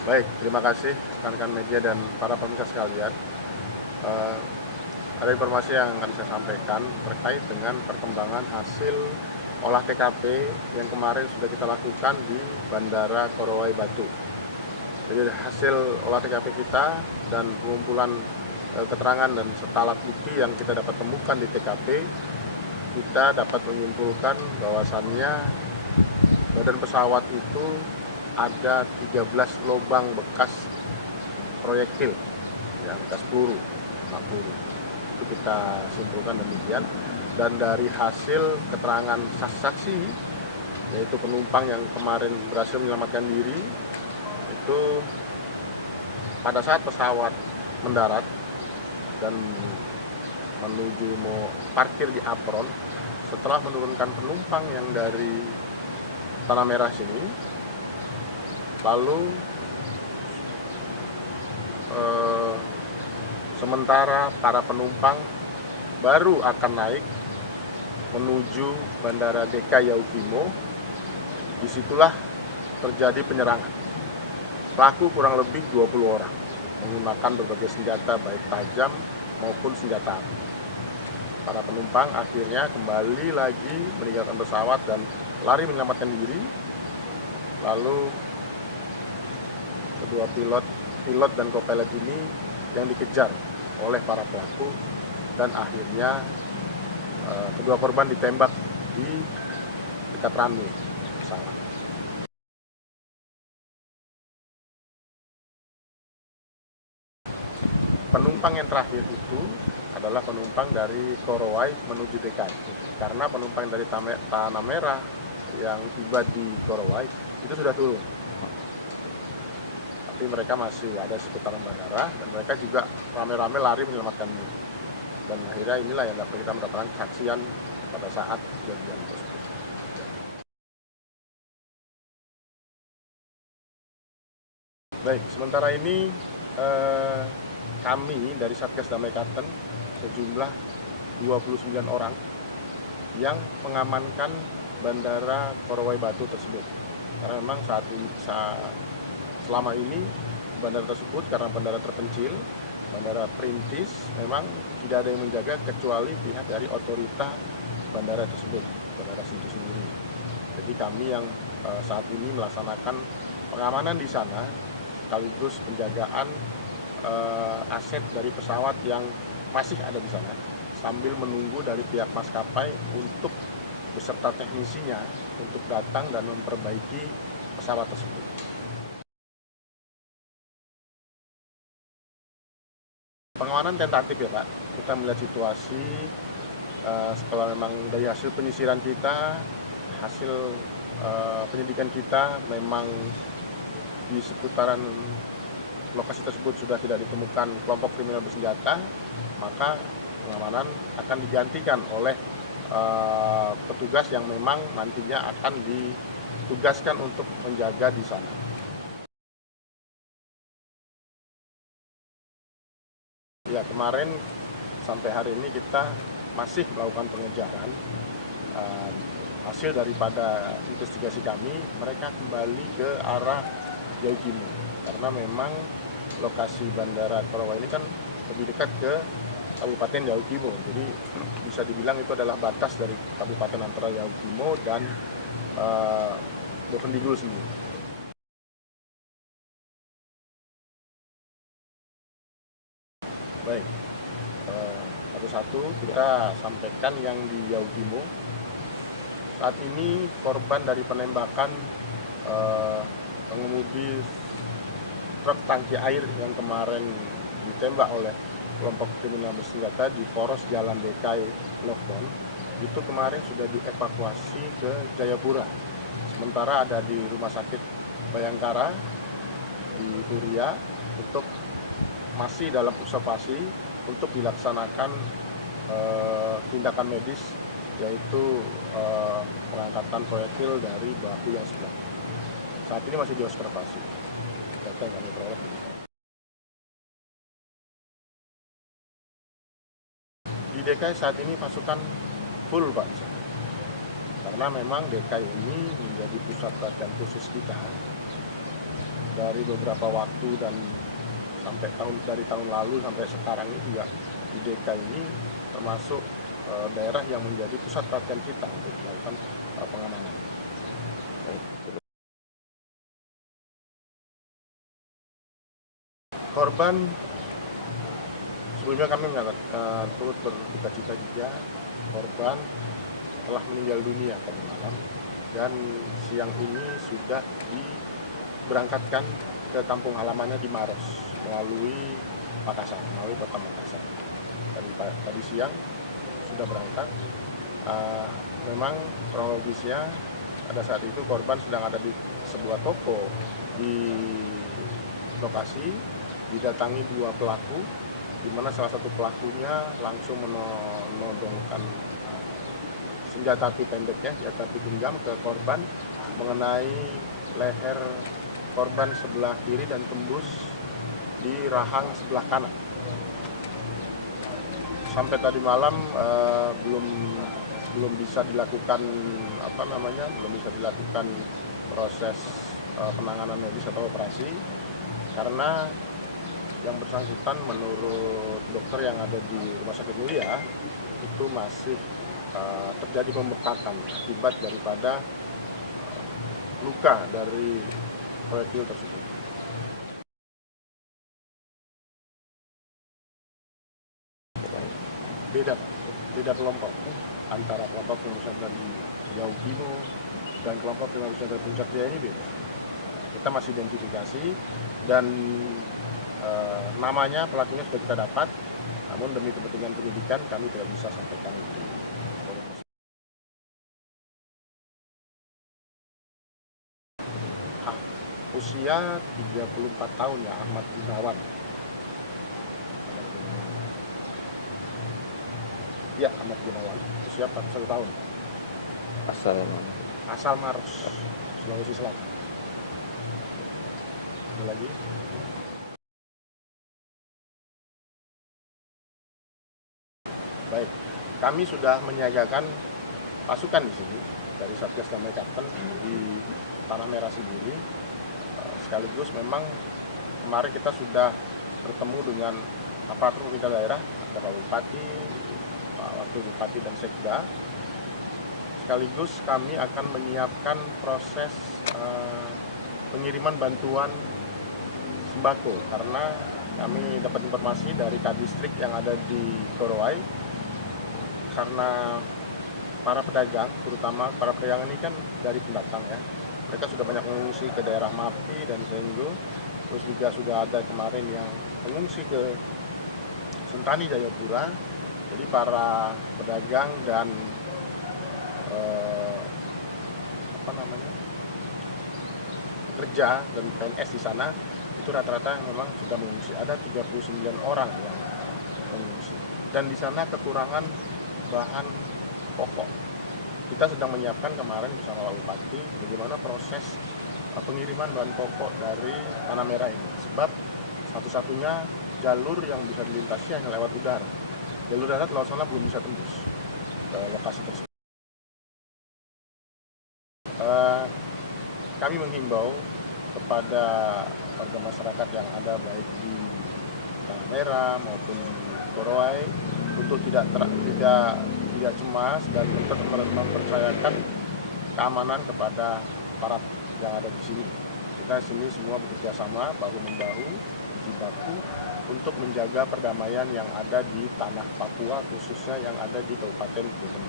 Baik, terima kasih rekan-rekan media dan para pemirsa sekalian. Eh, ada informasi yang akan saya sampaikan terkait dengan perkembangan hasil olah TKP yang kemarin sudah kita lakukan di Bandara Korowai Batu. Jadi hasil olah TKP kita dan pengumpulan keterangan dan serta alat bukti yang kita dapat temukan di TKP, kita dapat menyimpulkan bahwasannya badan pesawat itu ada 13 lubang bekas proyektil, ya, bekas peluru, itu kita simpulkan demikian. Dan dari hasil keterangan saksi, yaitu penumpang yang kemarin berhasil menyelamatkan diri, itu pada saat pesawat mendarat dan menuju mau parkir di apron, setelah menurunkan penumpang yang dari Tanah Merah sini, lalu sementara para penumpang baru akan naik menuju Bandara DKI Yaukimo, disitulah terjadi penyerangan. Pelaku kurang lebih 20 orang menggunakan berbagai senjata baik tajam maupun senjata api. Para penumpang akhirnya kembali lagi meninggalkan pesawat dan lari menyelamatkan diri. Lalu kedua pilot dan co-pilot ini yang dikejar oleh para pelaku, dan akhirnya kedua korban ditembak di dekat runway pesawat. Penumpang yang terakhir itu adalah penumpang dari Korowai menuju DKI, karena penumpang dari Tanah Merah yang tiba di Korowai itu sudah turun, tapi mereka masih ada seputaran bandara dan mereka juga rame-rame lari menyelamatkan diri. Dan akhirnya inilah yang dapat kita mendapatkan kesaksian pada saat kejadian tersebut. Baik, sementara ini kami dari Satgas Damai Karten sejumlah 29 orang yang mengamankan Bandara Korowai Batu tersebut. Karena memang selama ini bandara tersebut karena bandara terpencil, bandara perintis, memang tidak ada yang menjaga kecuali pihak dari otorita bandara tersebut, bandara itu sendiri. Jadi kami yang saat ini melaksanakan pengamanan di sana sekaligus penjagaan aset dari pesawat yang masih ada di sana, sambil menunggu dari pihak maskapai untuk beserta teknisinya untuk datang dan memperbaiki pesawat tersebut. Pengamanan tentatif ya Pak, kita melihat situasi setelah memang dari hasil penyisiran kita, hasil penyidikan kita, memang di seputaran lokasi tersebut sudah tidak ditemukan kelompok kriminal bersenjata, maka pengamanan akan digantikan oleh petugas yang memang nantinya akan ditugaskan untuk menjaga di sana. Ya, kemarin sampai hari ini kita masih melakukan pengejaran. Hasil daripada investigasi kami, mereka kembali ke arah Yaukimo, karena memang lokasi Bandara Korowai ini kan lebih dekat ke Kabupaten Yaukimo, jadi bisa dibilang itu adalah batas dari kabupaten antara Yaukimo dan Bovendigul sendiri. Baik, satu-satu kita sampaikan yang di Yaukimo. Saat ini korban dari penembakan pengemudi truk tangki air yang kemarin ditembak oleh kelompok kriminal bersenjata di poros Jalan DKI Lockdown, itu kemarin sudah dievakuasi ke Jayapura. Sementara ada di Rumah Sakit Bayangkara di Huria untuk masih dalam observasi untuk dilaksanakan tindakan medis, yaitu pengangkatan proyektil dari bahu yang sebelah. Saat ini masih diobservasi. Data yang kami peroleh ini. Di DKI saat ini pasukan full Pak, karena memang DKI ini menjadi pusat latihan khusus kita dari beberapa waktu dan dari tahun lalu sampai sekarang ini juga di DK ini termasuk daerah yang menjadi pusat perhatian kita untuk melakukan pengamanan. Korban sebelumnya kami turut berduka cita juga, korban telah meninggal dunia tadi malam dan siang ini sudah diberangkatkan ke kampung halamannya di Maros melalui kota Makassar. Tadi siang sudah berangkat. Memang kronologisnya pada saat itu korban sedang ada di sebuah toko di lokasi, didatangi dua pelaku, di mana salah satu pelakunya langsung menodongkan senjata api pendeknya, senjata api genggam ke korban, mengenai leher korban sebelah kiri dan tembus di rahang sebelah kanan. Sampai tadi malam belum bisa dilakukan proses penanganan medis atau operasi karena yang bersangkutan menurut dokter yang ada di Rumah Sakit Mulia itu masih terjadi pembekakan akibat daripada luka dari proyektil tersebut. Beda kelompok antara kelompok yang bersangkutan di Yaukimo dan kelompok yang bersangkutan di Puncak Jaya ini beda. Kita masih identifikasi dan namanya pelakunya sudah kita dapat, namun demi kepentingan penyidikan kami tidak bisa sampaikan itu. Usia 34 tahun ya, Ahmad Gunawan. Ya, Ahmad Gunawan, usia 41 tahun. Asal Maros, Sulawesi Selatan. Ada lagi? Baik, kami sudah menyiagakan pasukan di sini dari Satgas Damai Kapten di Tanah Merah sendiri. Sekaligus memang kemarin kita sudah bertemu dengan aparatur pemerintah daerah, ada Pak Bupati, Pak Wakil Bupati dan Sekda. Sekaligus kami akan menyiapkan proses pengiriman bantuan sembako karena kami dapat informasi dari Kadistrik yang ada di Korowai, karena para pedagang, terutama para pedagang ini kan dari pendatang ya, mereka sudah banyak mengungsi ke daerah Mapi dan Senggo, terus juga sudah ada kemarin yang mengungsi ke Sentani Jayapura. Jadi para pedagang dan pekerja dan PNS di sana itu rata-rata memang sudah mengungsi. Ada 39 orang yang mengungsi dan di sana kekurangan bahan pokok. Kita sedang menyiapkan kemarin bersama Pak Bupati bagaimana proses pengiriman bahan pokok dari Tanah Merah ini, sebab satu-satunya jalur yang bisa dilintasi hanya lewat udara. Jalur darat laut sana belum bisa tembus ke lokasi tersebut. Kami menghimbau kepada warga masyarakat yang ada baik di Tanah Merah maupun di Korowai untuk tidak cemas dan untuk mempercayakan keamanan kepada aparat yang ada di sini. Kita sini semua bekerja sama bahu-membahu, berjibaku untuk menjaga perdamaian yang ada di tanah Papua, khususnya yang ada di Kabupaten Bogor.